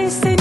chasing